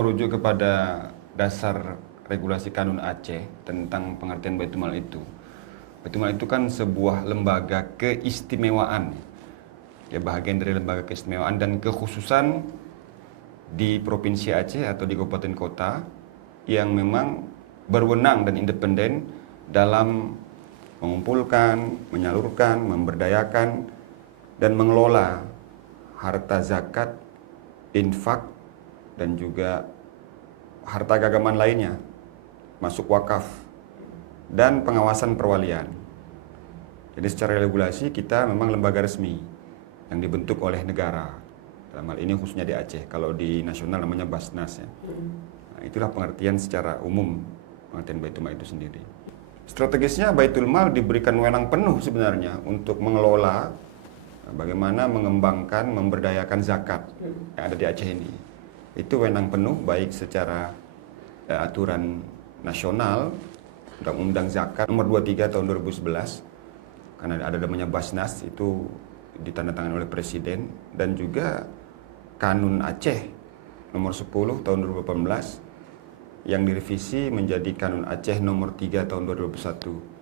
Merujuk kepada dasar regulasi Kanun Aceh tentang pengertian Baitul Mal itu. Baitul Mal itu kan sebuah lembaga keistimewaan, ya bahagian dari lembaga keistimewaan dan kekhususan di Provinsi Aceh atau di kabupaten kota yang memang berwenang dan independen dalam mengumpulkan, menyalurkan, memberdayakan, dan mengelola harta zakat, infak, dan juga harta keagamaan lainnya, masuk wakaf, dan pengawasan perwalian. Jadi secara regulasi kita memang lembaga resmi yang dibentuk oleh negara. Dalam hal ini khususnya di Aceh, kalau di nasional namanya Basnas ya. Nah, itulah pengertian secara umum pengertian Baitul Mal itu sendiri. Strategisnya Baitul Mal diberikan wewenang penuh sebenarnya untuk mengelola bagaimana mengembangkan, memberdayakan zakat yang ada di Aceh ini. Itu wewenang penuh baik secara aturan nasional, Undang-Undang Zakat nomor 23 tahun 2011, karena ada namanya Basnas itu ditandatangani oleh Presiden, dan juga Kanun Aceh nomor 10 tahun 2018 yang direvisi menjadi Kanun Aceh nomor 3 tahun 2021.